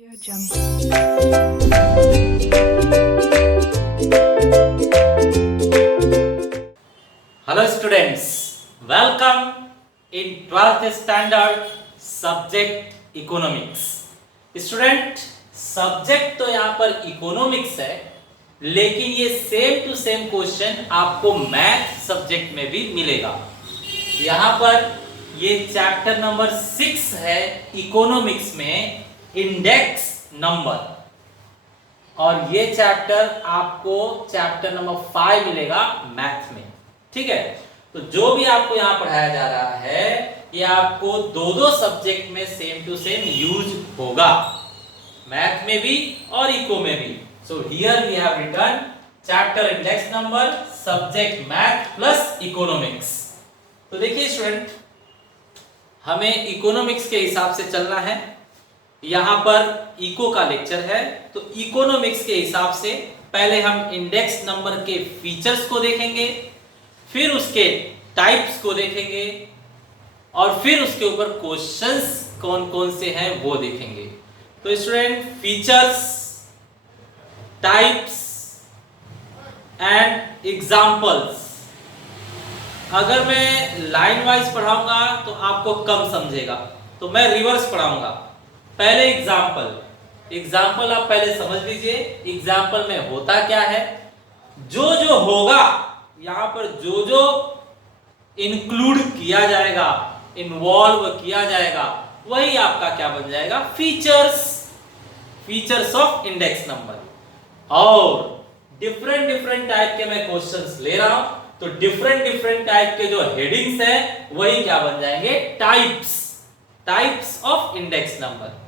Hello students, welcome in 12th standard subject economics. Student, subject तो यहाँ पर economics है, लेकिन ये सेम टू सेम क्वेश्चन आपको मैथ सब्जेक्ट में भी मिलेगा। यहाँ पर ये चैप्टर नंबर 6 है इकोनॉमिक्स में, इंडेक्स नंबर, और ये चैप्टर आपको चैप्टर नंबर 5 मिलेगा मैथ में। ठीक है, तो जो भी आपको यहाँ पढ़ाया जा रहा है ये आपको दो सब्जेक्ट में सेम टू सेम यूज होगा, मैथ में भी और इको में भी। So here we have written chapter index number, subject math plus economics. तो देखिए स्टूडेंट, हमें इकोनॉमिक्स के हिसाब से चलना है। यहाँ पर इको का लेक्चर है, तो इकोनॉमिक्स के हिसाब से पहले हम इंडेक्स नंबर के फीचर्स को देखेंगे, फिर उसके टाइप्स को देखेंगे, और फिर उसके ऊपर क्वेश्चंस कौन कौन से हैं वो देखेंगे। तो student, features, types and examples, अगर मैं लाइन वाइज पढ़ाऊंगा तो आपको कम समझेगा, तो मैं रिवर्स पढ़ाऊंगा। पहले एग्जाम्पल आप पहले समझ लीजिए। एग्जाम्पल में होता क्या है, जो जो होगा यहां पर, जो जो इंक्लूड किया जाएगा, इन्वॉल्व किया जाएगा, वही आपका क्या बन जाएगा, फीचर्स ऑफ इंडेक्स नंबर। और डिफरेंट टाइप के मैं क्वेश्चंस ले रहा हूं, तो डिफरेंट टाइप के जो हेडिंग्स हैं वही क्या बन जाएंगे, types of index number.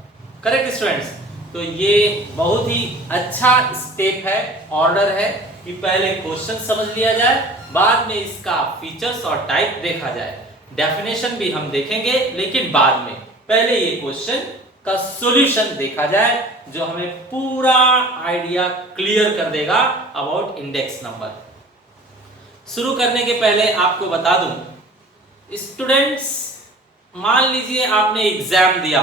Correct students? तो ये बहुत ही अच्छा स्टेप है, ऑर्डर है कि पहले क्वेश्चन समझ लिया जाए, बाद में इसका फीचर्स और टाइप देखा जाए। डेफिनेशन भी हम देखेंगे, लेकिन बाद में। पहले ये क्वेश्चन का सॉल्यूशन देखा जाए, जो हमें पूरा आइडिया क्लियर कर देगा अबाउट इंडेक्स नंबर। शुरू करने के पहले आपको बता दूं स्टूडेंट्स, मान लीजिए आपने एग्जाम दिया,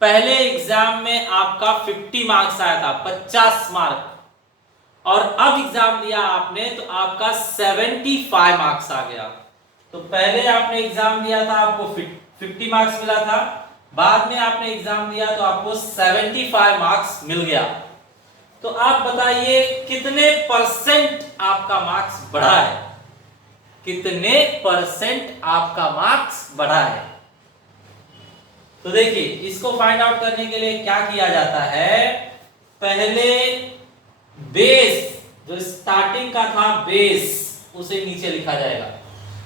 पहले एग्जाम में आपका 50 मार्क्स आया था, 50 मार्क, और अब एग्जाम दिया आपने तो आपका 75 मार्क्स आ गया। तो पहले आपने एग्जाम दिया था, आपको 50 मार्क्स मिला था, बाद में आपने एग्जाम दिया तो आपको 75 मार्क्स मिल गया। तो आप बताइए कितने परसेंट आपका मार्क्स बढ़ा है, कितने परसेंट आपका मार्क्स बढ़ा है। तो देखिए, इसको फाइंड आउट करने के लिए क्या किया जाता है, पहले बेस, जो स्टार्टिंग का था बेस, उसे नीचे लिखा जाएगा,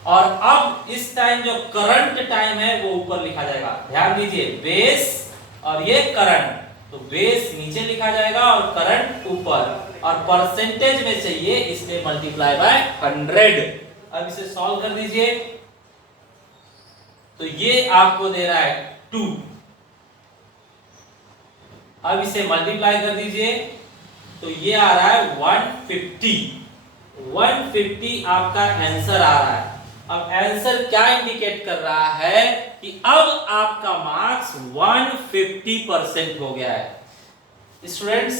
और अब इस टाइम जो करंट टाइम है वो ऊपर लिखा जाएगा। ध्यान दीजिए, बेस और ये करंट, तो बेस नीचे लिखा जाएगा और करंट ऊपर, और परसेंटेज में चाहिए इसलिए मल्टीप्लाई बाय 100। अब इसे सॉल्व कर दीजिए, तो ये आपको दे रहा है 2। अब इसे मल्टीप्लाई कर दीजिए, तो ये आ रहा है 150 आपका आंसर आ रहा है। अब आंसर क्या इंडिकेट कर रहा है कि अब आपका मार्क्स 150% हो गया है। स्टूडेंट्स,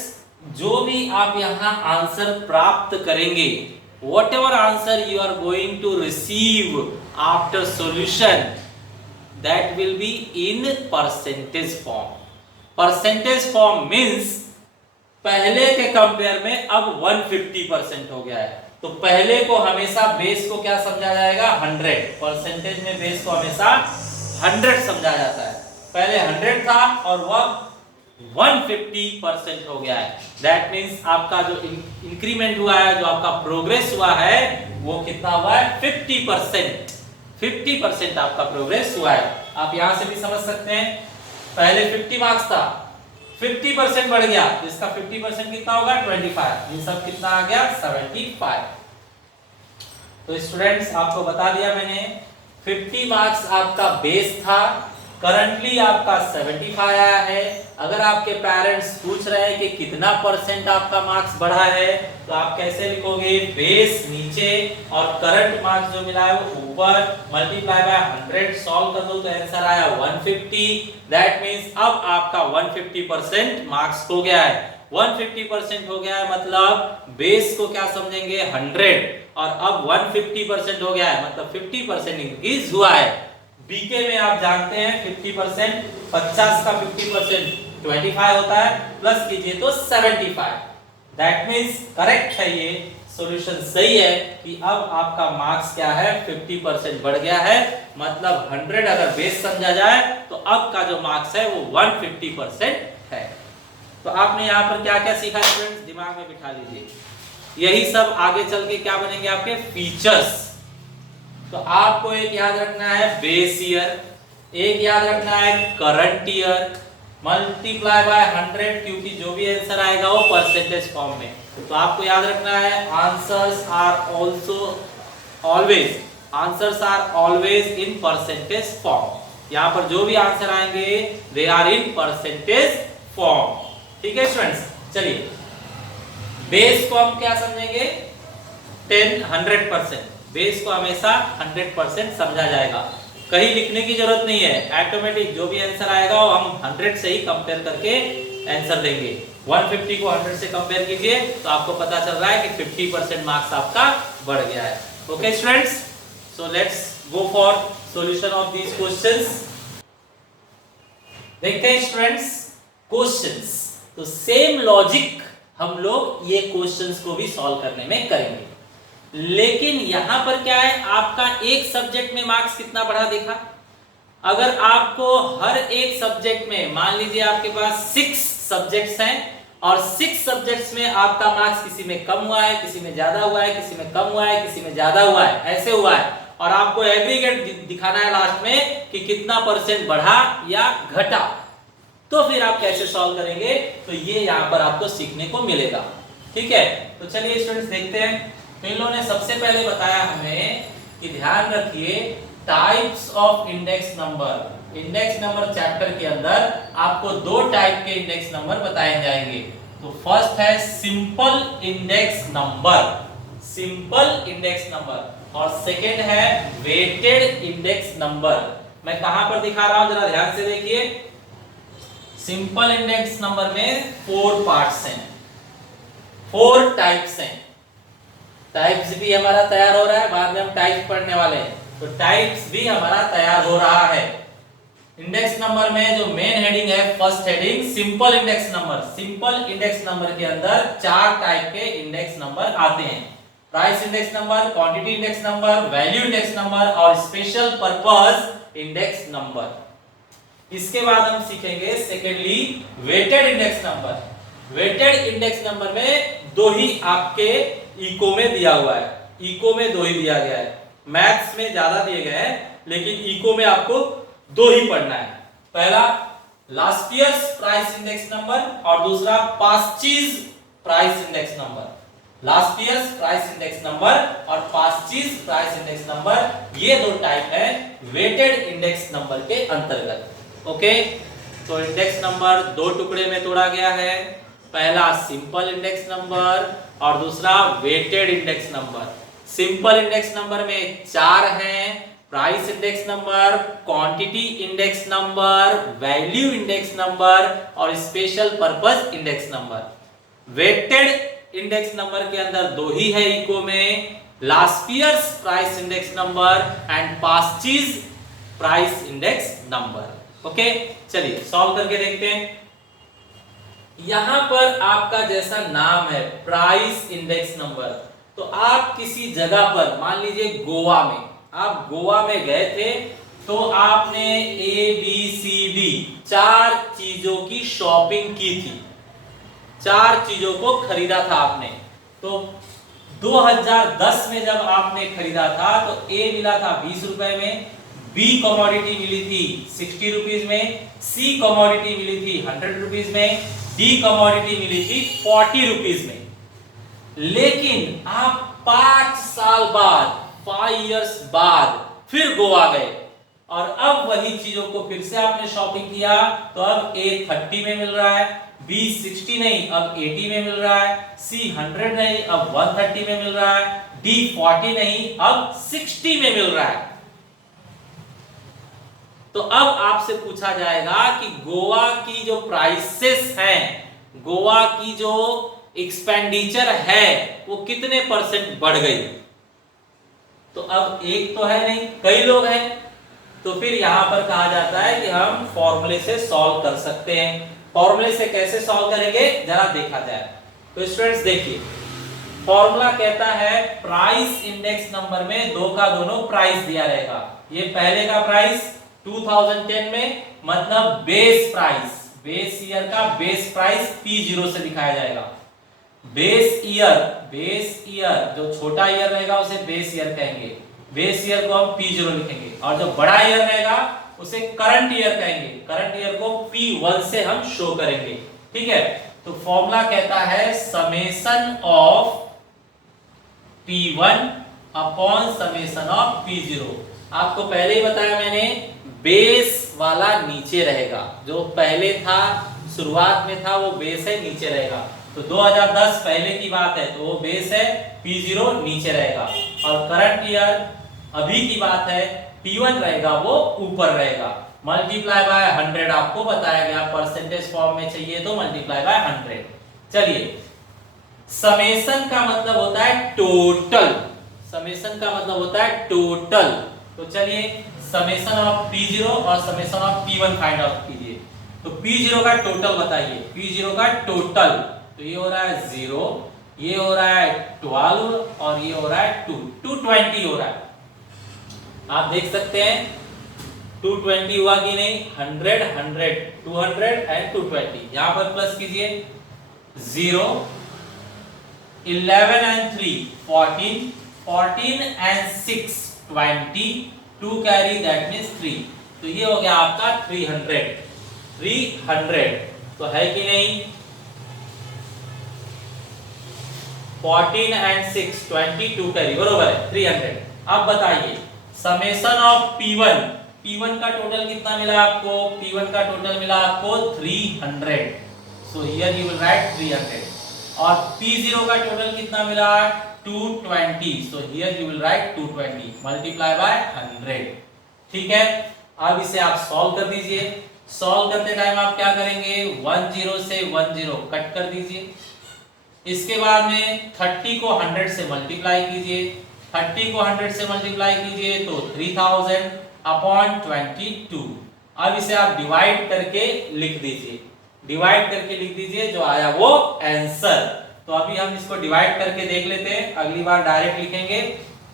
जो भी आप यहां आंसर प्राप्त करेंगे, whatever answer you are going to receive after solution, that will be in percentage form. Percentage form means पहले के कंपेयर में अब 150% हो गया है। तो पहले को हमेशा बेस को क्या समझा जाएगा, 100। परसेंटेज में बेस को हमेशा 100 समझा जाता है। पहले 100 था और वह 150% हो गया है। दैट मीन्स आपका जो इंक्रीमेंट हुआ है, जो आपका प्रोग्रेस हुआ है, वो कितना हुआ है, 50% आपका प्रोग्रेस हुआ है। आप यहां से भी समझ सकते हैं, पहले 50 मार्क्स था, 50% बढ़ गया, तो इसका 50% कितना होगा, 25। ये सब कितना आ गया, 75। तो स्टूडेंट्स, आपको बता दिया मैंने, 50 मार्क्स आपका बेस था, करंटली आपका 75 आया है। अगर आपके पेरेंट्स पूछ रहे हैं कि कितना परसेंट आपका मार्क्स बढ़ा है, तो आप कैसे लिखोगे, बेस नीचे और करंट मार्क्स जो मिला है वो ऊपर, मल्टीप्लाई बाय 100, सॉल्व कर दो तो आंसर आया 150। दैट मींस अब आपका 150% मार्क्स हो गया है। 150% हो गया है मतलब बेस को क्या समझेंगे, 100, और अब 150% हो गया है मतलब 50% इंक्रीज हुआ है। बीके में आप जानते हैं 50%, 50 का 50% 25 होता है, प्लस कीजिए तो 75। दैट मींस करेक्ट है, ये सॉल्यूशन सही है कि अब आपका मार्क्स क्या है, 50% बढ़ गया है। मतलब 100 अगर बेस समझा जाए तो अब का जो मार्क्स है वो 150% है। तो आपने यहाँ पर क्या क्या सीखा स्टूडेंट्स, दिमाग में बिठा लीजिए। यही सब आगे चल के क्या बनेंगे आपके फीचर्स। तो आपको एक याद रखना है बेस ईयर, एक याद रखना है करंट ईयर, मल्टीप्लाई बाय 100, क्योंकि जो भी आंसर आएगा वो परसेंटेज फॉर्म में। तो आपको याद रखना है answers are always in percentage form. यहाँ पर जो भी आंसर आएंगे they are in percentage form. ठीक है स्टूडेंट्स, चलिए बेस को हम क्या समझेंगे, 100%। बेस को हमेशा 100% समझा जाएगा, कहीं लिखने की जरूरत नहीं है, ऑटोमेटिक जो भी आंसर आएगा वो हम 100 से ही कंपेयर करके आंसर देंगे। 150 को 100 से कंपेयर कीजिए तो आपको पता चल रहा है कि 50% मार्क्स आपका बढ़ गया है। Okay students, so let's go for solution of these questions. देखते हैं स्टूडेंट्स क्वेश्चंस। तो सेम लॉजिक हम लोग ये क्वेश्चंस को भी सॉल्व करने में करेंगे, लेकिन यहां पर क्या है, आपका एक सब्जेक्ट में मार्क्स कितना बढ़ा देखा। अगर आपको हर एक सब्जेक्ट में, मान लीजिए आपके पास 6 सब्जेक्ट्स हैं और 6 सब्जेक्ट्स में आपका मार्क्स किसी में कम हुआ है, किसी में ज्यादा हुआ है, किसी में कम हुआ है, किसी में ज्यादा हुआ है, ऐसे हुआ है, और आपको एग्रीगेट दिखाना है लास्ट में कि कितना परसेंट बढ़ा या घटा, तो फिर आप कैसे सॉल्व करेंगे, तो ये यहां पर आपको सीखने को मिलेगा। ठीक है, तो चलिए स्टूडेंट्स देखते हैं। तो इन लोगों ने सबसे पहले बताया हमें कि ध्यान रखिए types of index number. Index number chapter के अंदर आपको 2 टाइप के इंडेक्स नंबर बताए जाएंगे। तो फर्स्ट है simple index number, simple index number, और सेकेंड है वेटेड इंडेक्स नंबर। मैं कहां पर दिखा रहा हूं, जरा ध्यान से देखिए। सिंपल इंडेक्स नंबर में 4 पार्ट्स हैं, 4 टाइप्स हैं। टाइप्स भी हमारा तैयार हो रहा है, बाद में हम टाइप्स पढ़ने वाले हैं, तो टाइप्स भी हमारा तैयार हो रहा है। इंडेक्स नंबर में जो मेन हेडिंग है, first heading simple index number. Simple index number के अंदर 4 टाइप के इंडेक्स नंबर आते हैं, price index number, quantity index number, value index number और स्पेशल पर्पस इंडेक्स नंबर। इसके बाद हम सीखेंगे secondly weighted index number. Weighted index number में 2 ही आपके इको में दिया हुआ है, इको में 2 ही दिया गया है, मैथ्स में ज्यादा दिए गए हैं, लेकिन इको में आपको 2 ही पढ़ना है। पहला last years price index number और दूसरा Paasche's price index number. Last years price index number और पास्चीज प्राइस इंडेक्स नंबर, ये 2 टाइप है वेटेड इंडेक्स नंबर के अंतर्गत। ओके, तो इंडेक्स नंबर 2 टुकड़े में तोड़ा गया है, पहला सिंपल इंडेक्स नंबर और दूसरा weighted index number. Simple index number में 4 हैं, price index number, quantity index number, value index number और special purpose index number. Weighted index number के अंदर 2 ही है इको में, last years price index number and Paasche's price index number. Okay, चलिए सॉल्व करके देखते हैं। यहां पर आपका जैसा नाम है प्राइस इंडेक्स नंबर, तो आप किसी जगह पर, मान लीजिए गोवा में, आप गोवा में गए थे, तो आपने ABCD 4 चीजों की शॉपिंग की थी, 4 चीजों को खरीदा था आपने। तो 2010 में जब आपने खरीदा था तो A मिला था 20 रुपए में, B कमोडिटी मिली थी 60 रुपीज में, C कमोडिटी मिली थी 100 रुपीज में, D कमोडिटी मिली थी 40 रुपीज में। लेकिन आप 5 साल बाद, 5 इयर्स बाद फिर गोवा गए और अब वही चीजों को फिर से आपने शॉपिंग किया तो अब A 30 में मिल रहा है, B 60 नहीं अब 80 में मिल रहा है, C 100 नहीं अब 130 में मिल रहा है, D 40 नहीं अब 60 में मिल रहा है। तो अब आपसे पूछा जाएगा कि गोवा की जो प्राइसेस हैं, गोवा की जो एक्सपेंडिचर है वो कितने परसेंट बढ़ गई। तो अब एक तो है नहीं, कई लोग हैं, तो फिर यहां पर कहा जाता है कि हम फॉर्मूले से सॉल्व कर सकते हैं। फॉर्मूले से कैसे सॉल्व करेंगे जरा देखा जाए। तो स्टूडेंट्स देखिए, फॉर्मूला कहता है प्राइस इंडेक्स नंबर में दो का दोनों प्राइस दिया रहेगा। ये पहले का प्राइस 2010 में मतलब बेस प्राइस, बेस ईयर का बेस प्राइस P0 से दिखाया जाएगा। बेस ईयर जो छोटा ईयर रहेगा उसे बेस ईयर कहेंगे, बेस ईयर को हम P0 लिखेंगे, और जो बड़ा ईयर रहेगा उसे करंट ईयर कहेंगे, करंट ईयर को P1 से हम शो करेंगे। ठीक है, तो फॉर्मूला कहता है summation of P1 upon summation of P0। आपको पहले ही बताया मैंने, बेस वाला नीचे रहेगा, जो पहले था शुरुआत में था वो बेस है, नीचे रहेगा। तो 2010 पहले की बात है तो वो बेस है, P0 नीचे रहेगा, और करंट ईयर अभी की बात है P1 रहेगा वो ऊपर रहेगा। मल्टीप्लाई बाय 100 आपको बताया गया, परसेंटेज फॉर्म में चाहिए तो मल्टीप्लाई बाय 100। चलिए, समेशन का मतलब होता है टोटल, समेशन का मतलब होता है टोटल। तो चलिए समेशन ऑफ P0 और summation of P1 find out कीजिए। तो P0 का टोटल बताइए, P0 का टोटल, तो ये हो रहा है 0, ये हो रहा है 12 और ये हो रहा है 2, 220 हो रहा है। आप देख सकते हैं 220 हुआ कि नहीं, 100 100 200 एंड 220, यहां पर प्लस कीजिए 0, 11 and 3 14, 14 and 6 20, 2 carry that means 3, तो ये हो गया आपका 300, 300 तो है कि नहीं। 14 and 6 22 कैरी बरोबर है 300। अब बताइए समेशन ऑफ P1, P1 का टोटल कितना मिला आपको, P1 का टोटल मिला आपको 300, so here you will write 300, और P0 का टोटल कितना मिला 220, so here you will write 220 multiply by 100। ठीक है, अब इसे आप सॉल्व कर दीजिए। सॉल्व करते टाइम आप क्या करेंगे, 10 से 10 कट कर दीजिए, इसके बाद में 30 को 100 से मल्टीप्लाई कीजिए, 30 को 100 से मल्टीप्लाई कीजिए तो 3000 अपॉन 22। अब इसे आप डिवाइड करके लिख दीजिए, डिवाइड करके लिख दीजिए, जो आया वो आंसर। तो अभी हम इसको डिवाइड करके देख लेते हैं, अगली बार डायरेक्ट लिखेंगे,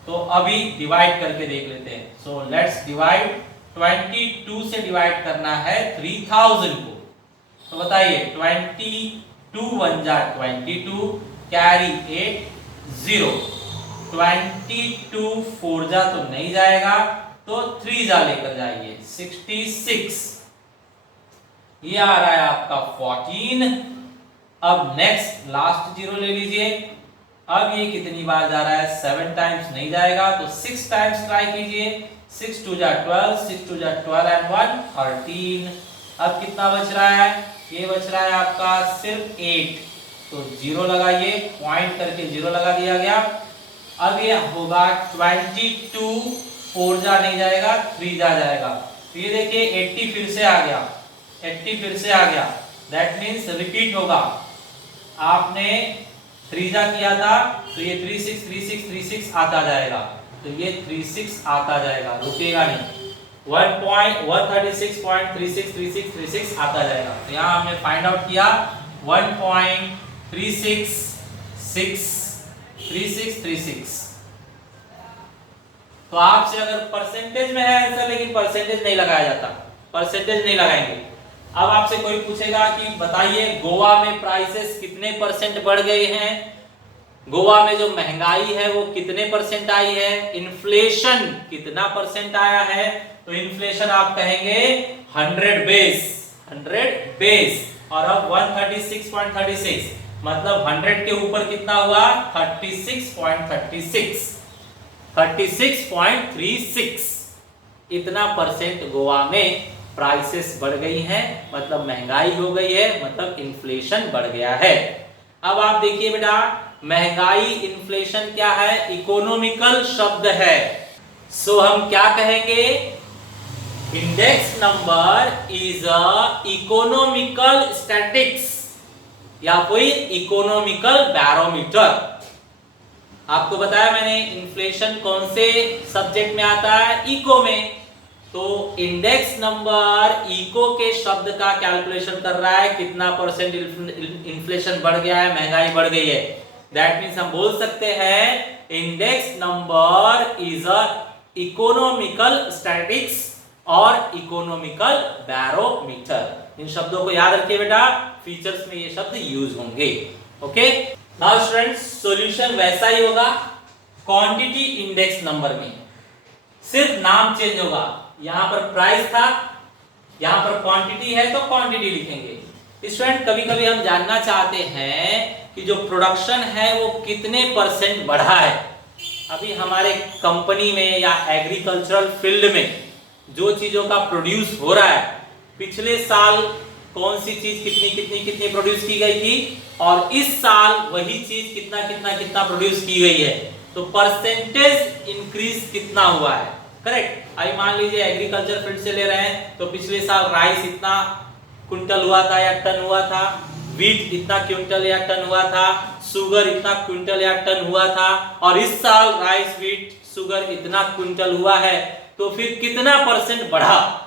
तो अभी डिवाइड करके देख लेते हैं। सो लेट्स डिवाइड, 22 से डिवाइड करना है 3000 को, तो बताइए 22 1 जा 22 कैरी 8 0, 22 4 जा तो नहीं जाएगा, तो 3 जा लेकर जाइए 66, ये आ रहा है आपका 14। अब नेक्स्ट लास्ट 0 ले लीजिए, अब ये कितनी बार जा रहा है, 7 टाइम्स नहीं जाएगा, तो 6 टाइम्स ट्राई कीजिए, 6 2 जा 12, 6 2 जा 12 एंड 1 13। अब कितना बच रहा है, ये बच रहा है आपका सिर्फ 8, तो 0 लगाइए, पॉइंट करके 0 लगा दिया गया। अब ये होगा 22 4 जा नहीं जाएगा, 3 जा जाएगा, तो ये देखिए 80 फिर से आ गया, 80 फिर से आ गया, दैट मीन्स रिपीट होगा। आपने 3 जा किया था तो ये 36 36 36 आता जाएगा, तो ये 36 आता जाएगा, रुकेगा नहीं, 1.136.363636 आता जाएगा। तो यहाँ हमने फाइंड आउट किया 1.3663636। तो आपसे अगर परसेंटेज में है आंसर, लेकिन परसेंटेज नहीं लगाया जाता, परसेंटेज नहीं लगाएंगे। अब आपसे कोई पूछेगा कि बताइए गोवा में प्राइसेस कितने परसेंट बढ़ गए हैं, गोवा में जो महंगाई है वो कितने परसेंट आई है, इन्फ्लेशन कितना परसेंट आया है, तो इन्फ्लेशन आप कहेंगे 100 बेस, 100 बेस, और अब 136.36 मतलब 100 के ऊपर कितना हुआ 36.36, 36.36। इतना परसेंट गोवा में प्राइसेस बढ़ गई हैं, मतलब महंगाई हो गई है, मतलब इन्फ्लेशन बढ़ गया है। अब आप देखिए बेटा, महंगाई इन्फ्लेशन क्या है, इकोनॉमिकल शब्द है। सो हम क्या कहेंगे, index number is a economical statistics या कोई इकोनॉमिकल बैरोमीटर। आपको बताया मैंने इन्फ्लेशन कौन से सब्जेक्ट में आता है, इको में। तो इंडेक्स नंबर इको के शब्द का कैलकुलेशन कर रहा है, कितना परसेंट इन्फ्लेशन बढ़ गया है, महंगाई बढ़ गई है। दैट मीन्स हम बोल सकते हैं index number is a economical statistics और इकोनॉमिकल बैरोमीटर। इन शब्दों को याद रखिए बेटा, फीचर्स में ये शब्द यूज होंगे। ओके, नाउ स्टूडेंट्स, सॉल्यूशन वैसा ही होगा क्वांटिटी इंडेक्स नंबर में, सिर्फ नाम चेंज होगा। यहां पर प्राइस था, यहां पर क्वांटिटी है तो क्वांटिटी लिखेंगे। स्टूडेंट, कभी कभी हम जानना चाहते हैं कि जो प्रोडक्शन है वो कितने परसेंट बढ़ा है। अभी हमारे कंपनी में या एग्रीकल्चरल फील्ड में जो चीजों का प्रोड्यूस हो रहा है, पिछले साल कौन सी चीज कितनी कितनी कितनी प्रोड्यूस की गई थी और इस साल वही चीज कितना कितना कितना प्रोड्यूस की गई है, तो परसेंटेज इंक्रीज कितना हुआ है। करेक्ट। आई मान लीजिए एग्रीकल्चर फील्ड से ले रहे हैं, तो पिछले साल राइस इतना क्विंटल हुआ था या टन हुआ था, वीट इतना क्विंटल या टन हुआ था, शुगर इतना क्विंटल या टन हुआ था, और इस साल राइस वीट शुगर इतना क्विंटल हुआ है, तो फिर कितना परसेंट बढ़ा,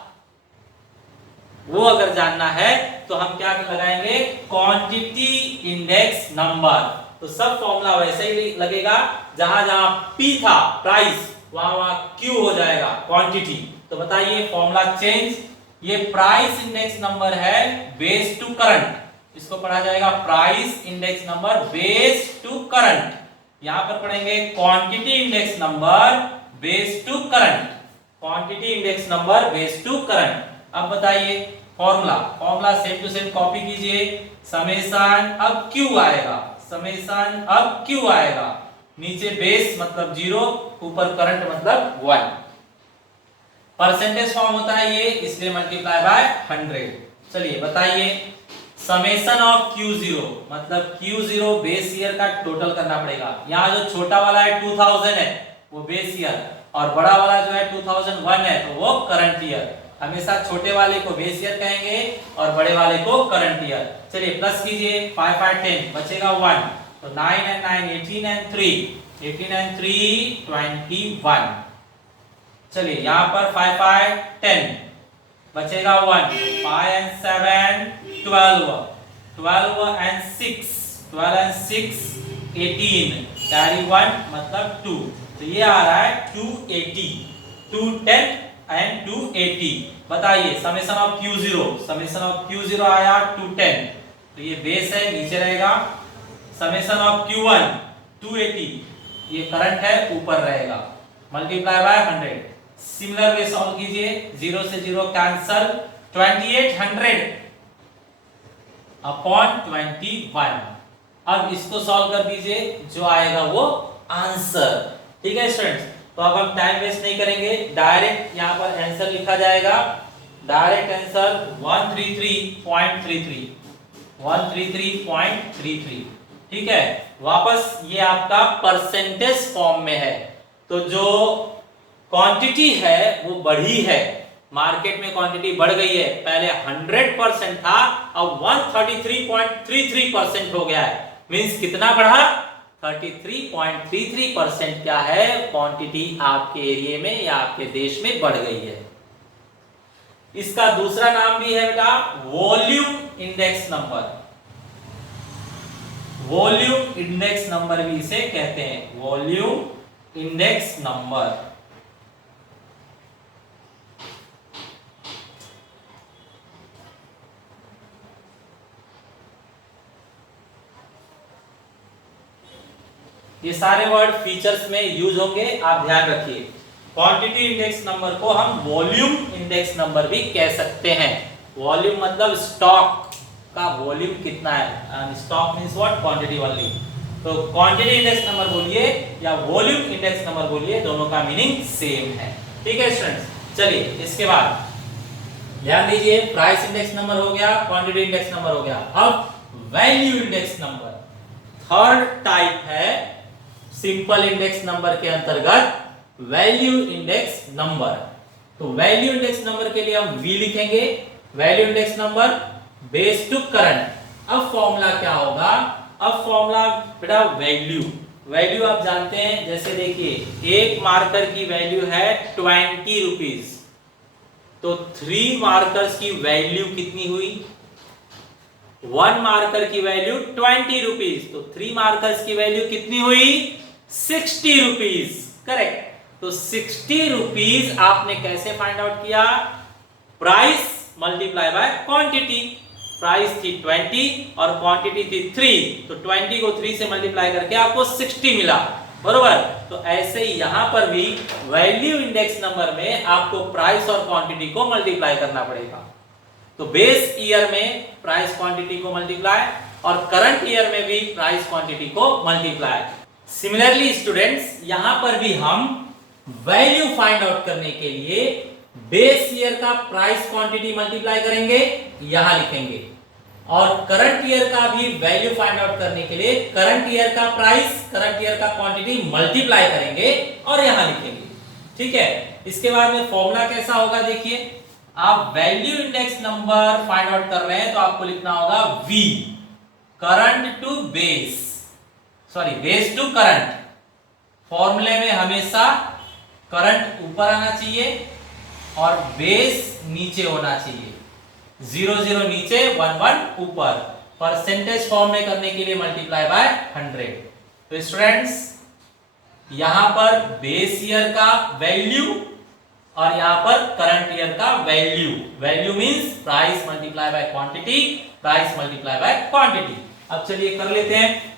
वो अगर जानना है तो हम क्या लगाएंगे, क्वांटिटी इंडेक्स नंबर। तो सब फॉर्मूला वैसे ही लगेगा, जहां जहां P था प्राइस, वहां वहां Q हो जाएगा क्वांटिटी। तो बताइए फॉर्मूला चेंज, ये प्राइस इंडेक्स नंबर है बेस टू करंट, इसको पढ़ा जाएगा price index number base to current. यहां पर पढ़ेंगे quantity index number base to current, quantity index number base to current. अब बताइए formula same to same copy कीजिए, समेशन अब Q आएगा, समेशन अब Q आएगा, नीचे बेस मतलब 0, ऊपर करंट मतलब 1। परसेंटेज फॉर्म होता है ये, इसलिए मल्टीप्लाई बाय 100। चलिए बताइए, समेशन ऑफ Q0 मतलब Q0 बेस ईयर का टोटल करना पड़ेगा। यहाँ जो छोटा वाला है 2000 है वो बेस ईयर, और बड़ा वाला जो है 2001 है तो वो करंट ईयर। हमेशा छोटे वाले को बेस ईयर कहेंगे और बड़े वाले को करंट ईयर। चलिए प्लस कीजिए, 5 5 10 बचेगा 1, तो 9 and 9 18 and 3 21। चलिए यहाँ पर 5 5 10 बचेगा 1, 5 and 7 12 and 6 18, कैरी 1 मतलब 2, तो ये आ रहा है 280, 210 and 280। बताइए summation of Q0, summation of Q0 आया 210, तो ये बेस है नीचे रहेगा। समेशन ऑफ Q1 280, ये करंट है ऊपर रहेगा, multiply by 100। Similar way solve कीजिए, 0 से 0 कैंसल, 2800 अपॉन 21। अब इसको सॉल्व कर दीजिए, जो आएगा वो आंसर। ठीक है स्टूडेंट्स, तो अब हम टाइम वेस्ट नहीं करेंगे, डायरेक्ट यहाँ पर आंसर लिखा जाएगा। Direct answer 133.33, 133.33। ठीक है, वापस ये आपका परसेंटेज फॉर्म में है, तो जो क्वांटिटी है वो बढ़ी है, मार्केट में क्वांटिटी बढ़ गई है। पहले 100% था, अब 133.33% हो गया है। मींस कितना बढ़ा, 33.33% क्या है, क्वांटिटी आपके एरिया में या आपके देश में बढ़ गई है। इसका दूसरा नाम भी है बेटा volume index number, volume index number भी इसे कहते हैं, वॉल्यूम इंडेक्स नंबर। ये सारे वर्ड फीचर्स में यूज होंगे, आप ध्यान रखिए। क्वांटिटी इंडेक्स नंबर को हम वॉल्यूम इंडेक्स नंबर भी कह सकते हैं। वॉल्यूम मतलब स्टॉक का वॉल्यूम कितना है, stock means what, quantity only. तो क्वांटिटी इंडेक्स नंबर बोलिए या वॉल्यूम इंडेक्स नंबर बोलिए, दोनों का मीनिंग सेम है। ठीक है स्टूडेंट्स, चलिए इसके बाद ध्यान दीजिए, प्राइस इंडेक्स नंबर हो गया, क्वांटिटी इंडेक्स नंबर हो गया। अब value index number third type है सिंपल इंडेक्स नंबर के अंतर्गत वैल्यू इंडेक्स नंबर। तो वैल्यू इंडेक्स नंबर के लिए हम V लिखेंगे, value index number base to current. अब फॉर्मूला क्या होगा? अब फॉर्मूला बेटा वैल्यू आप जानते हैं, जैसे देखिए एक मार्कर की वैल्यू है 20 रुपीज, तो 3 मार्कर्स की वैल्यू कितनी हुई? 1 मार्कर की वैल्यू 20 रुपीज, तो 3 मार्कर्स की वैल्यू कितनी हुई? 60 रुपीज। करेक्ट। तो 60 रुपीज आपने कैसे फाइंड आउट किया? Price multiply by quantity. Price थी 20 और क्वांटिटी थी 3, तो 20 को 3 से मल्टीप्लाई करके आपको 60 मिला, बरोबर। तो ऐसे ही यहां पर भी वैल्यू इंडेक्स नंबर में आपको प्राइस और क्वांटिटी को मल्टीप्लाई करना पड़ेगा। तो बेस ईयर में प्राइस क्वांटिटी को मल्टीप्लाई और करंट ईयर में भी प्राइस क्वांटिटी को मल्टीप्लाई। सिमिलरली स्टूडेंट्स, यहां पर भी हम वैल्यू फाइंड आउट करने के लिए बेस ईयर का प्राइस क्वांटिटी मल्टीप्लाई करेंगे, यहां लिखेंगे, और करंट ईयर का भी वैल्यू फाइंड आउट करने के लिए करंट ईयर का प्राइस, करंट ईयर का क्वांटिटी मल्टीप्लाई करेंगे और यहां लिखेंगे। ठीक है। इसके बाद में फॉर्मूला कैसा होगा देखिए, आप value index number find out कर रहे हैं तो आपको लिखना होगा V, current to base, sorry base to current. फॉर्मूले में हमेशा करंट ऊपर आना चाहिए और बेस नीचे होना चाहिए। 0 0 नीचे, 1 1 ऊपर। परसेंटेज फॉर्म में करने के लिए मल्टीप्लाई बाय 100। तो स्टूडेंट्स, यहां पर बेस ईयर का वैल्यू और यहां पर करंट ईयर का value. Value means price multiply by quantity, price multiply by quantity. अब चलिए कर लेते हैं।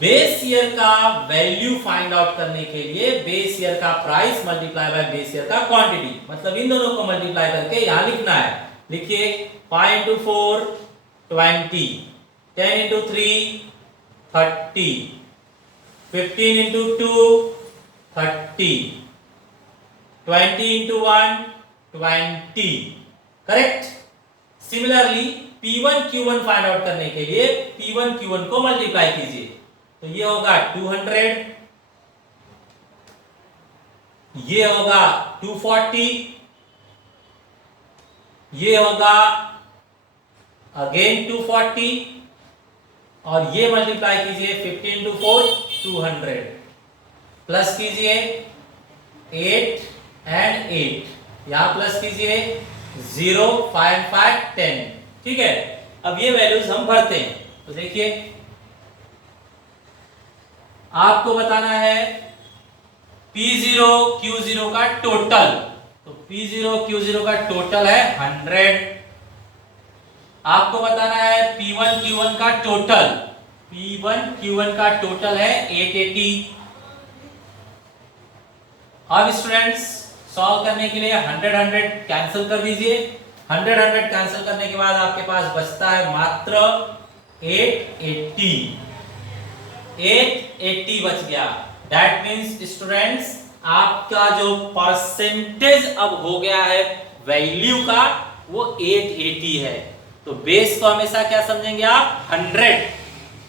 बेस ईयर का वैल्यू फाइंड आउट करने के लिए बेस ईयर का price multiply by base year का क्वांटिटी, मतलब इन दोनों को मल्टीप्लाई करके यहां लिखना है। लिखिए 5 into 4 20, 10 into 3 30, 15 into 2 30, 20 into 1 20। Correct. Similarly P1 Q1 find out करने के लिए P1 Q1 को मल्टीप्लाई कीजिए, तो ये होगा 200, ये होगा 240, ये होगा अगेन 240, और ये मल्टीप्लाई कीजिए 15 into 4 200, प्लस कीजिए 8 and 8, यहां प्लस कीजिए 0 5 5 10। ठीक है। अब ये वैल्यूज हम भरते हैं। तो देखिए, आपको बताना है P0 Q0 का टोटल। तो P0 Q0 का टोटल है 100। आपको बताना है P1 Q1 का टोटल। P1 Q1 का टोटल है 880। अब स्टूडेंट्स, सॉल्व करने के लिए 100 100 कैंसिल कर दीजिए। 100 100 कैंसिल करने के बाद आपके पास बचता है मात्र 880। 880 बच गया। दैट मीन्स स्टूडेंट्स, आपका जो परसेंटेज अब हो गया है वैल्यू का, वो 880 है। तो बेस को हमेशा क्या समझेंगे आप? 100।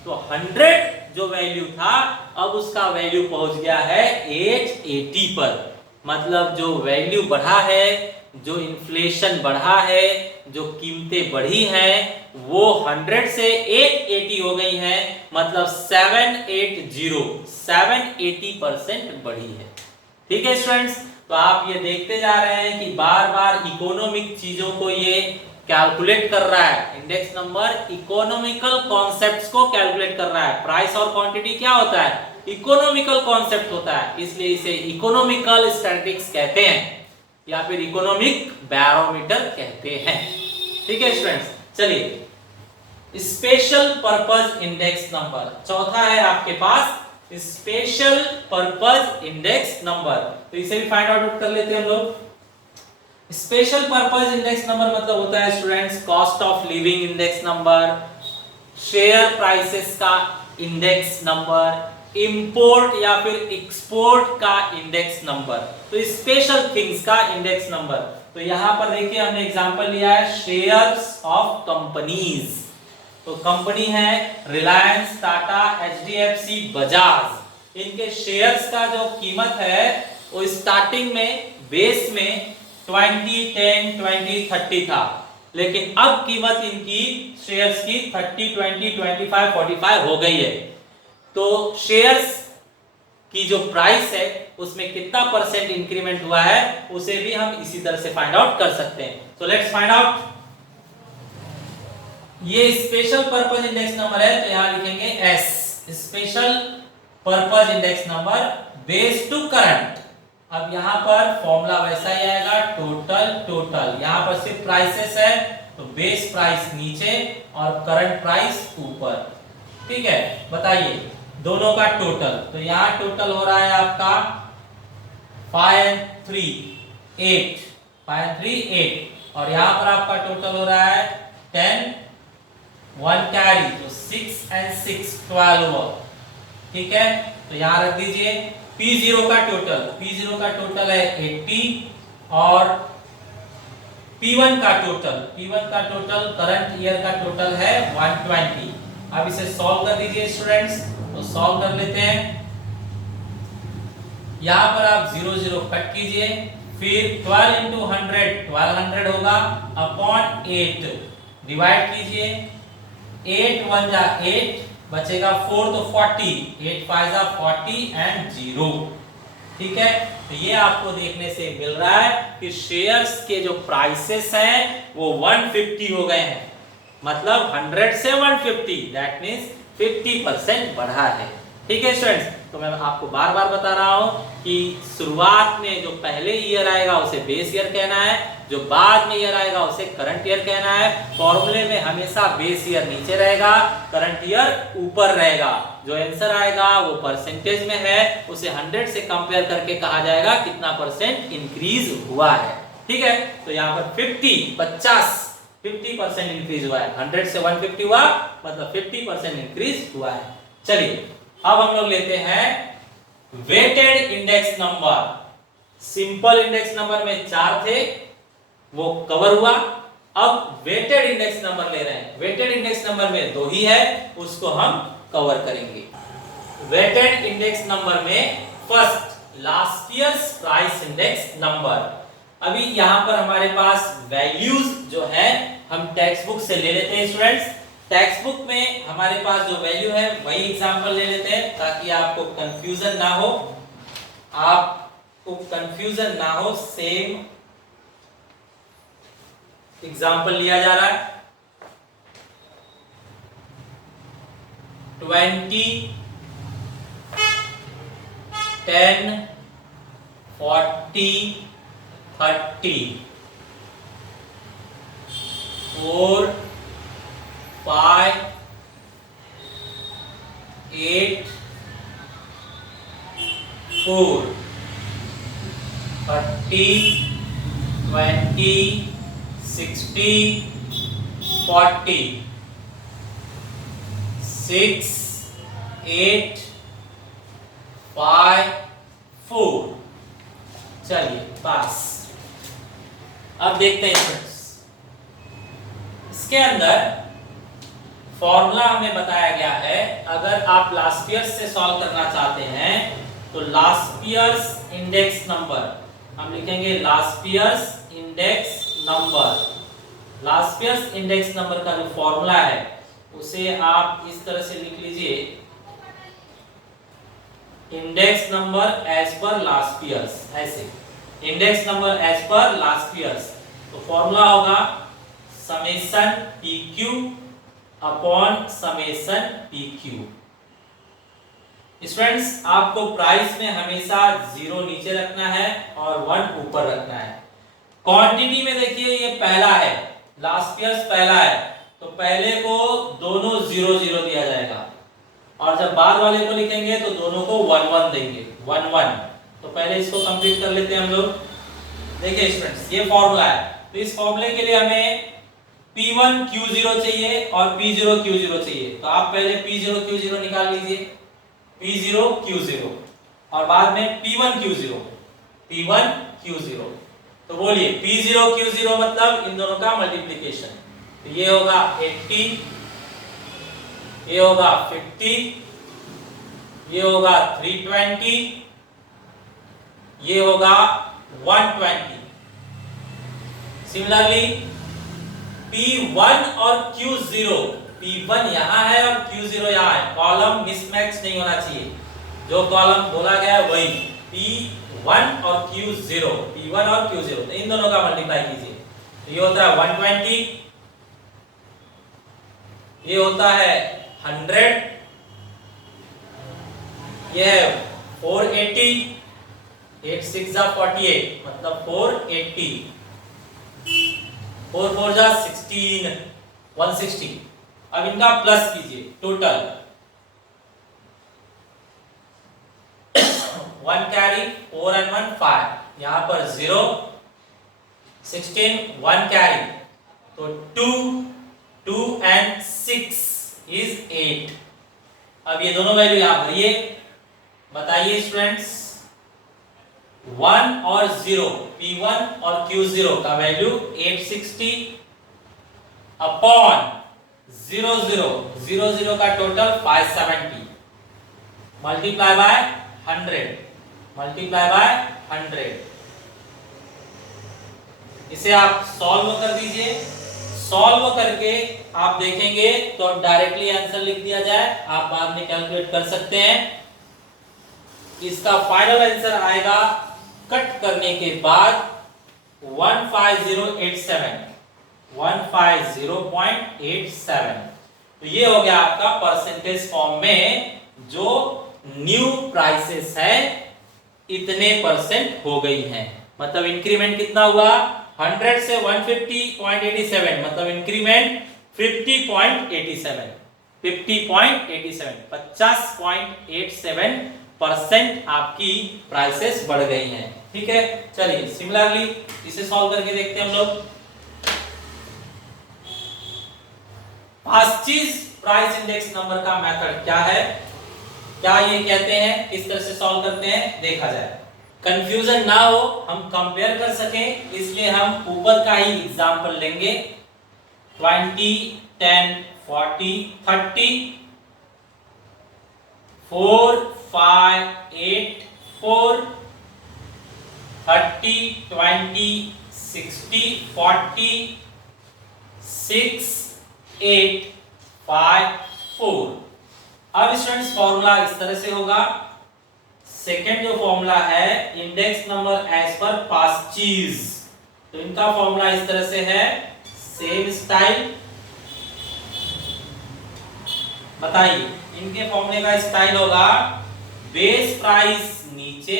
तो 100 जो वैल्यू था, अब उसका वैल्यू पहुंच गया है 880 पर। मतलब जो वैल्यू बढ़ा है, जो इन्फ्लेशन बढ़ा है, जो कीमतें बढ़ी हैं, वो 100 से 880 हो गई हैं। मतलब 780% बढ़ी है। ठीक है स्टूडेंट्स, तो आप ये देखते जा रहे हैं कि बार बार इकोनॉमिक चीजों को ये कैलकुलेट कर रहा है। इंडेक्स नंबर इकोनॉमिकल कॉन्सेप्ट्स को कैलकुलेट कर रहा है। प्राइस और क्वांटिटी क्या होता है? इकोनॉमिकल कॉन्सेप्ट होता है, इसलिए इसे इकोनॉमिकल स्टैटिस्टिक्स कहते हैं या फिर इकोनॉमिक बैरोमीटर कहते हैं। ठीक है स्टूडेंट्स, चलिए स्पेशल पर्पस इंडेक्स नंबर चौथा है आपके पास, स्पेशल पर्पस इंडेक्स नंबर। तो इसे भी फाइंड आउट कर लेते हैं हम लोग। स्पेशल पर्पस इंडेक्स नंबर मतलब होता है students cost of living index number, share prices का इंडेक्स नंबर, इंपोर्ट या फिर एक्सपोर्ट का इंडेक्स नंबर, तो स्पेशल थिंग्स का इंडेक्स नंबर। तो यहां पर देखिए हमने एग्जांपल लिया है शेयर्स ऑफ कंपनीज। तो कंपनी है रिलायंस, टाटा, एचडीएफसी, बजाज। इनके शेयर्स का जो कीमत है वो स्टार्टिंग में बेस में 20, 10, 20, 30 था, लेकिन अब कीमत इनकी शेयर्स की 30, 20, 25, 45 हो गई है। तो शेयर्स की जो प्राइस है उसमें कितना परसेंट इंक्रीमेंट हुआ है उसे भी हम इसी तरह से फाइंड आउट कर सकते हैं। So let's find out. ये स्पेशल पर्पस इंडेक्स नंबर है, तो यहां लिखेंगे S, special purpose index number base to current. अब यहां पर फॉर्मूला वैसा ही आएगा, टोटल टोटल। यहां पर सिर्फ प्राइसेस है तो बेस प्राइस नीचे और करंट प्राइस ऊपर। ठीक है, बताइए दोनों का टोटल। तो यहां टोटल हो रहा है आपका 5 and 3 8, 5 and 3 8, और यहां पर आपका टोटल हो रहा है 10, 1 कैरी, तो 6 and 6 12। ठीक है, तो यहां रख दीजिए P0 का टोटल। P0 का टोटल है 80 और P1 का टोटल करंट ईयर का टोटल है 120। अब इसे सॉल्व कर दीजिए स्टूडेंट्स। तो सॉल्व कर लेते हैं। यहां पर आप 0 0 कट कीजिए, फिर 12 into 100 1200 होगा अपॉन 8 डिवाइड कीजिए। 8 1 जा 8 बचेगा 4 तो 40, 8 5 जा 40 एंड 0। ठीक है, तो ये आपको देखने से मिल रहा है कि शेयर्स के जो प्राइसेस हैं वो 150 हो गए हैं, मतलब 100 से 150, दैट मींस 50% बढ़ा है। ठीक है स्टूडेंट्स, तो मैं आपको बार बार बता रहा हूं कि शुरुआत में जो पहले ईयर आएगा उसे बेस ईयर कहना है, जो बाद में ईयर आएगा उसे करंट ईयर कहना है। फॉर्मूले में हमेशा बेस ईयर नीचे रहेगा, करंट ईयर ऊपर रहेगा। जो आंसर आएगा वो परसेंटेज में है, उसे 100 से कंपेयर करके कहा जाएगा कितना परसेंट इंक्रीज हुआ है। ठीक है, तो यहाँ पर 50% इंक्रीज हुआ है। 100 से 150 हुआ मतलब 50% इंक्रीज हुआ है। चलिए अब हम लोग लेते हैं weighted index number. Simple index number में 4 थे, वो कवर हुआ। अब वेटेड इंडेक्स नंबर ले रहे हैं। वेटेड इंडेक्स नंबर में 2 ही है, उसको हम कवर करेंगे। वेटेड इंडेक्स नंबर में first last years price index number. अभी यहां पर हमारे पास वैल्यूज जो है हम टेक्स्ट बुक से ले लेते हैं स्टूडेंट्स। टेक्स्ट बुक में हमारे पास जो वैल्यू है वही एग्जांपल ले लेते हैं ताकि आपको कंफ्यूजन ना हो। सेम एग्जांपल लिया जा रहा है। 20, 10, 40, 30, 4, 5, 8, 4, 30, 20, 60, 40, 6, 8, 5, 4। चलिए पास। अब देखते हैं स्टूडेंट्स, इसके अंदर फॉर्मूला हमें बताया गया है। अगर आप लास्ट ईयर से सॉल्व करना चाहते हैं तो लास्ट ईयर्स इंडेक्स नंबर हम लिखेंगे। Last years index number, last years index number का जो फॉर्मूला है उसे आप इस तरह से लिख लीजिए, index number as per last years. ऐसे index number as per last years, तो फॉर्मूला होगा summation PQ upon summation PQ। Students आपको प्राइस में हमेशा 0 नीचे रखना है और 1 ऊपर रखना है। क्वांटिटी में देखिए ये पहला है, लास्ट ईयर्स पहला है, तो पहले को दोनों 0 0 दिया जाएगा, और जब बाद वाले को लिखेंगे तो दोनों को 1 1 देंगे, 1 1। तो पहले इसको कंप्लीट कर लेते हैं हम लोग। देखिए स्टूडेंट्स ये फॉर्मूला है, तो इस फॉर्मूले के लिए हमें P1 Q0 चाहिए और P0 Q0 चाहिए। तो आप पहले P0 Q0 निकाल लीजिए। P0 Q0 और बाद में P1 Q0 P1 Q0। तो बोलिए P0 Q0 मतलब इन दोनों का मल्टीप्लिकेशन। तो ये होगा 80, ये होगा 50, ये होगा 320, ये होगा 120। सिमिलरली P1 और Q0, P1 यहाँ है और Q0 यहाँ है, कॉलम मिसमैच नहीं होना चाहिए, जो कॉलम बोला गया है वही P1 और Q0, P1 और Q0, तो इन दोनों का मल्टीप्लाई कीजिए। तो ये होता है 120, ये होता है 100, ये है 480, 8 6 जा 48 मतलब 480, 4 4 जा 16, 160। अब इनका प्लस कीजिए टोटल, 1 कैरी, 4 and 1 5, यहाँ पर 0, 16, 1 कैरी, तो 2, 2 and 6 is 8। अब ये दोनों वैल्यू यहाँ भरिए, बताइए स्टूडेंट्स 1 और 0, P1 और Q0 का वैल्यू 860 अपॉन 0 0 0 0 का total 570 multiply by 100, multiply by 100। इसे आप सॉल्व कर दीजिए, सॉल्व करके आप देखेंगे तो डायरेक्टली आंसर लिख दिया जाए, आप बाद में कैलकुलेट कर सकते हैं। इसका फाइनल आंसर आएगा कट करने के बाद 15087, 150.87। तो ये हो गया आपका परसेंटेज फॉर्म में जो न्यू प्राइसेस है इतने परसेंट हो गई हैं, मतलब इंक्रीमेंट कितना हुआ 100 से 150.87 मतलब इंक्रीमेंट 50.87, 50.87% आपकी प्राइसेस बढ़ गई हैं। ठीक है, चलिए सिमिलरली इसे सॉल्व करके देखते हैं हम लोग। परचेज प्राइस इंडेक्स नंबर का मेथड क्या है, क्या ये कहते हैं, किस तरह से सॉल्व करते हैं देखा जाए, कंफ्यूजन ना हो, हम कंपेयर कर सकें, इसलिए हम ऊपर का ही एग्जांपल लेंगे। 20 10 40 30 4 5 8 4 30 20 60 40 6 8 5 4। अब स्टूडेंट्स फॉर्मूला इस तरह से होगा। सेकेंड जो फॉर्मूला है index number as per purchase, तो इनका फॉर्मूला इस तरह से है, सेम स्टाइल। बताइए इनके फॉर्मूले का स्टाइल होगा बेस प्राइस नीचे,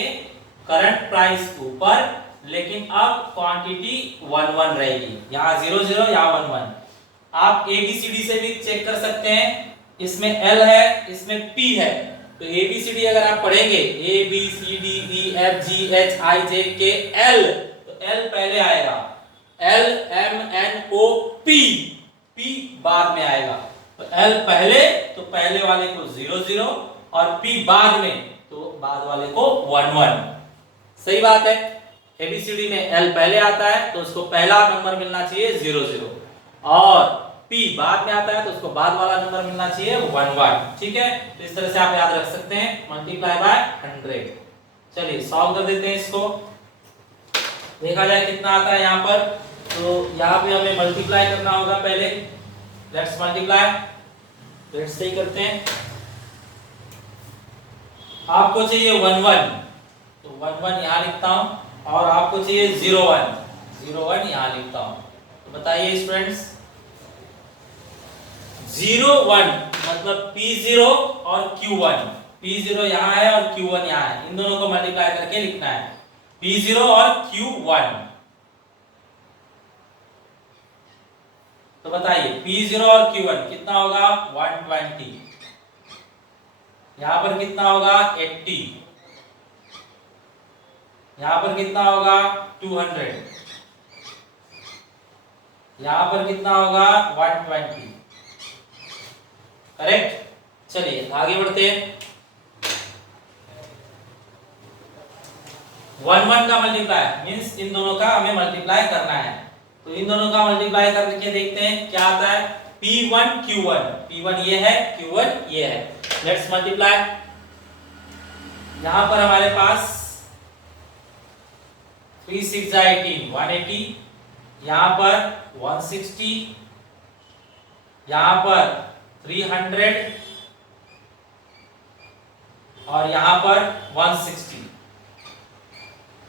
करंट प्राइस ऊपर, लेकिन अब क्वांटिटी 1 1 रहेगी, यहाँ 0 0 या 1 1। आप ABCD से भी चेक कर सकते हैं, इसमें L है, इसमें P है, तो ABCD अगर आप पढ़ेंगे ABCDEFGHIJK L, तो L पहले आएगा, LMNOP, P बाद में आएगा। तो L पहले, तो पहले वाले को 0 0 और P बाद में, तो बाद वाले को 1 1। सही बात है, ABCD में L पहले आता है तो उसको पहला नंबर मिलना चाहिए 0 0 और P बाद में आता है तो उसको बाद वाला नंबर मिलना चाहिए 1 1। ठीक है, तो इस तरह से आप याद रख सकते हैं, मल्टीप्लाई बाय 100। चलिए सॉल्व कर देते हैं इसको, देखा जाए कितना आता है यहाँ पर। तो यहाँ पे हमें मल्टीप्लाई करना होगा पहले, लेट्स मल्टीप्लाई, लेट्स सही करते हैं। आपको चाहिए 1 1, तो 1 1 यहाँ लिखता हूँ, और आपको चाहिए 0 1, 0 1 यहाँ लिखता हूँ। तो बताइए स्टूडेंट्स 0 1 मतलब P0 और Q1, P0 यहाँ है और Q1 यहाँ है, इन दोनों को मल्टीप्लाई करके लिखना है, P0 और Q1। तो बताइए P0 और Q1 कितना होगा 120, यहाँ पर कितना होगा 80, यहाँ पर कितना होगा 200, यहाँ पर कितना होगा 120। करेक्ट। चलिए आगे बढ़ते हैं। 1 1 का मल्टीप्लाई मींस इन दोनों का हमें मल्टीप्लाई करना है। तो इन दोनों का मल्टीप्लाई करके देखते हैं क्या आता है। P1 Q1, P1 ये है, Q1 ये है। Let's multiply. यहां पर हमारे पास 3 6 18 180, यहां पर 160, यहां पर 300 और यहां पर 160।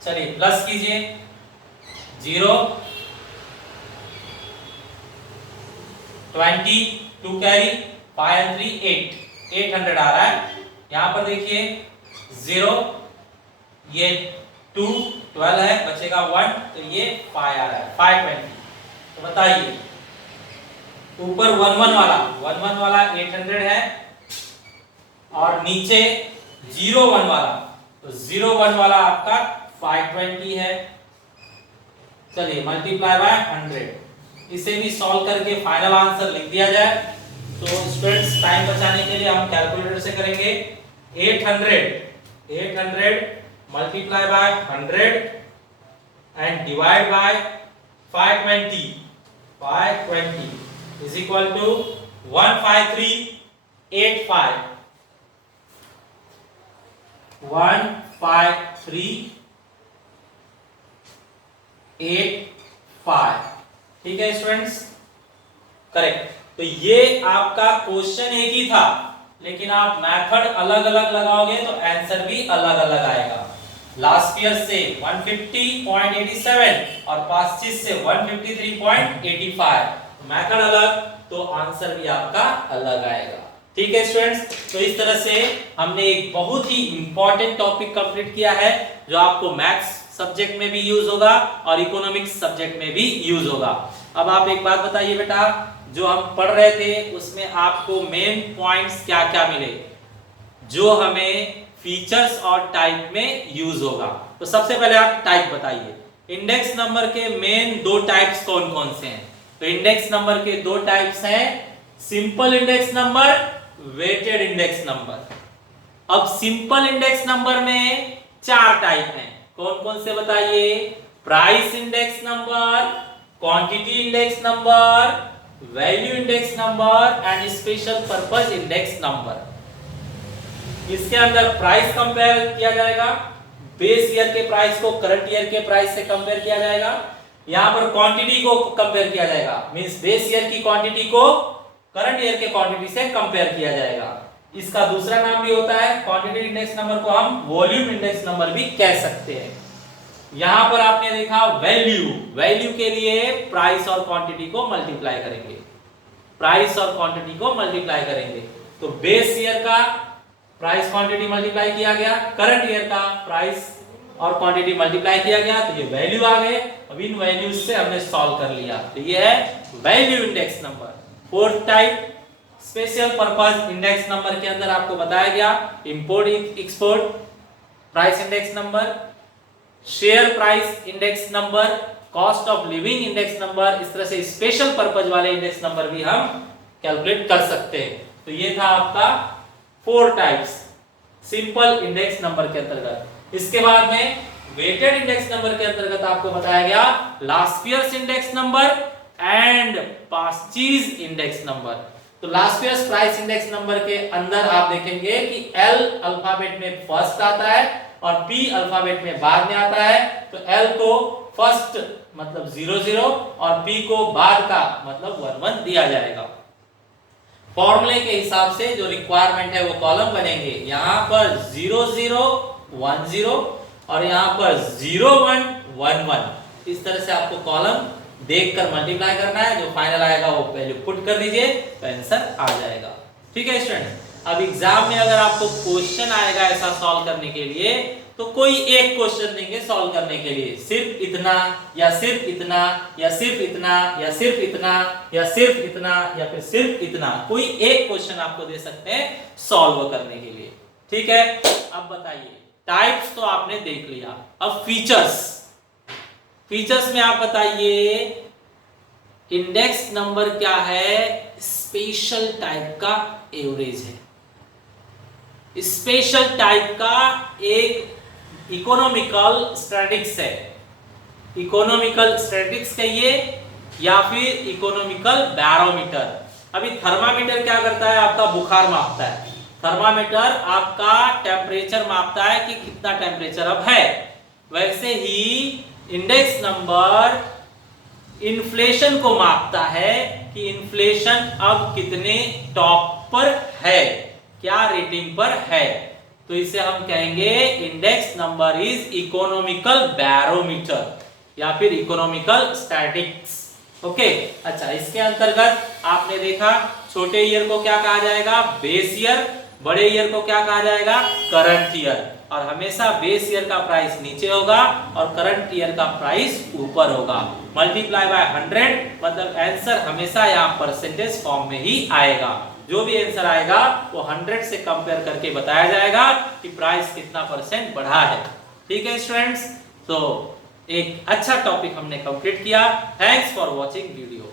चलिए प्लस कीजिए 0 20 2 कैरी 5 and 3 8 800 आ रहा है। यहां पर देखिए 0 ये 2 12 है, बचेगा 1 तो ये 5 आ रहा है 520। तो बताइए ऊपर 11 वाला 800 है और नीचे 01 वाला, तो 01 वाला आपका 520 है। चलिए मल्टीप्लाई बाय 100, इसे भी सॉल्व करके फाइनल आंसर लिख दिया जाए। तो स्टूडेंट्स टाइम बचाने के लिए हम कैलकुलेटर से करेंगे। 800 multiply by 100 and divide by 520 is equal to 15385 15385। ठीक है स्टूडेंट्स, करेक्ट। तो ये आपका क्वेश्चन एक ही था, लेकिन आप मेथड अलग अलग लगाओगे तो आंसर भी अलग अलग आएगा। लास्ट ईयर से 150.87 और पास्ट ईयर से 153.85, मेथड अलग तो आंसर भी आपका अलग आएगा। ठीक है स्टूडेंट्स, तो इस तरह से हमने एक बहुत ही इंपॉर्टेंट टॉपिक कंप्लीट किया है जो आपको मैथ्स सब्जेक्ट में भी यूज होगा और इकोनॉमिक्स सब्जेक्ट में भी यूज होगा। अब आप एक बात बताइए बेटा, जो हम पढ़ रहे थे उसमें आपको मेन पॉइंट्स क्या क्या मिले जो हमें फीचर्स और टाइप में यूज होगा। तो सबसे पहले आप टाइप बताइए। इंडेक्स नंबर के मेन दो टाइप्स कौन कौन से हैं? तो इंडेक्स नंबर के दो टाइप्स हैं, simple index number, weighted index number. अब सिंपल इंडेक्स नंबर में चार टाइप हैं, कौन कौन से बताइए? Price index number, quantity index number, value index number and special purpose index number. इसके अंदर प्राइस कंपेयर किया जाएगा, बेस ईयर के प्राइस को करंट ईयर के प्राइस से कंपेयर किया जाएगा। यहां पर क्वांटिटी को कंपेयर किया जाएगा, मींस बेस ईयर की क्वांटिटी को करंट ईयर के क्वांटिटी से कंपेयर किया जाएगा। इसका दूसरा नाम भी होता है क्वांटिटी इंडेक्स नंबर को हम वॉल्यूम इंडेक्स नंबर भी कह सकते हैं। यहां पर आपने देखा वैल्यू के लिए प्राइस और क्वांटिटी को मल्टीप्लाई करेंगे, प्राइस और क्वांटिटी को मल्टीप्लाई करेंगे। तो बेस ईयर का प्राइस क्वांटिटी मल्टीप्लाई किया गया, करंट ईयर का प्राइस और क्वांटिटी मल्टीप्लाई किया गया, तो ये वैल्यू आ गए। अब इन वैल्यूज से हमने सॉल्व कर लिया, तो ये है value index number. Fourth type special purpose index number के अंदर आपको बताया गया import export price index number, share price index number, cost of living index number. इस तरह से स्पेशल पर्पस वाले इंडेक्स नंबर भी हम कैलकुलेट कर सकते हैं। तो ये था आपका 4 टाइप्स सिंपल इंडेक्स नंबर के अंतर्गत। इसके बाद में वेटेड इंडेक्स नंबर के अंतर्गत आपको बताया गया last years index number and past years index number. तो last years price index number के अंदर आप देखेंगे कि L अल्फाबेट में फर्स्ट आता है और P अल्फाबेट में बाद में आता है। तो L को फर्स्ट मतलब 00 और P को बाद का मतलब 11 दिया जाएगा। फॉर्मूले के हिसाब से जो रिक्वायरमेंट है वो कॉलम बनेंगे, यहां पर 0010 और यहां पर 0111। इस तरह से आपको कॉलम देखकर मल्टीप्लाई करना है, जो फाइनल आएगा वो वैल्यू पुट कर दीजिए तो आंसर आ जाएगा। ठीक है स्टूडेंट, अब एग्जाम में अगर आपको क्वेश्चन आएगा ऐसा सॉल्व करने के लिए तो कोई एक क्वेश्चन देंगे सॉल्व करने के लिए, सिर्फ इतना या सिर्फ इतना या सिर्फ इतना या सिर्फ इतना या सिर्फ इतना या फिर सिर्फ इतना, कोई एक क्वेश्चन आपको दे सकते हैं सॉल्व करने के लिए। ठीक है, अब बताइए टाइप्स तो आपने देख लिया, अब फीचर्स में आप बताइए इंडेक्स नंबर क्या है? स्पेशल टाइप का एवरेज है। स्पेशल टाइप का एक इकोनॉमिकल स्टैटिस्टिक्स है, इकोनॉमिकल स्टैटिस्टिक्स कहिए या फिर इकोनॉमिकल बैरोमीटर। अभी थर्मामीटर क्या करता है, आपका बुखार मापता है, थर्मामीटर आपका टेम्परेचर मापता है कि कितना टेम्परेचर अब है। वैसे ही इंडेक्स नंबर इन्फ्लेशन को मापता है कि इन्फ्लेशन अब कितने टॉप पर है, क्या रेटिंग पर है। तो इसे हम कहेंगे index number is economical barometer या फिर इकोनॉमिकल स्टैटिस्टिक्स। ओके, अच्छा, इसके अंतर्गत आपने देखा छोटे ईयर को क्या कहा जाएगा, बेस ईयर, बड़े ईयर को क्या कहा जाएगा, करंट ईयर। और हमेशा बेस ईयर का प्राइस नीचे होगा और करंट ईयर का प्राइस ऊपर होगा। मल्टीप्लाई बाय 100 मतलब आंसर हमेशा यहाँ परसेंटेज फॉर्म में ही आएगा। जो भी आंसर आएगा वो 100 से कंपेयर करके बताया जाएगा कि प्राइस कितना परसेंट बढ़ा है। ठीक है स्टूडेंट्स, तो एक अच्छा टॉपिक हमने कंप्लीट किया। Thanks for watching video.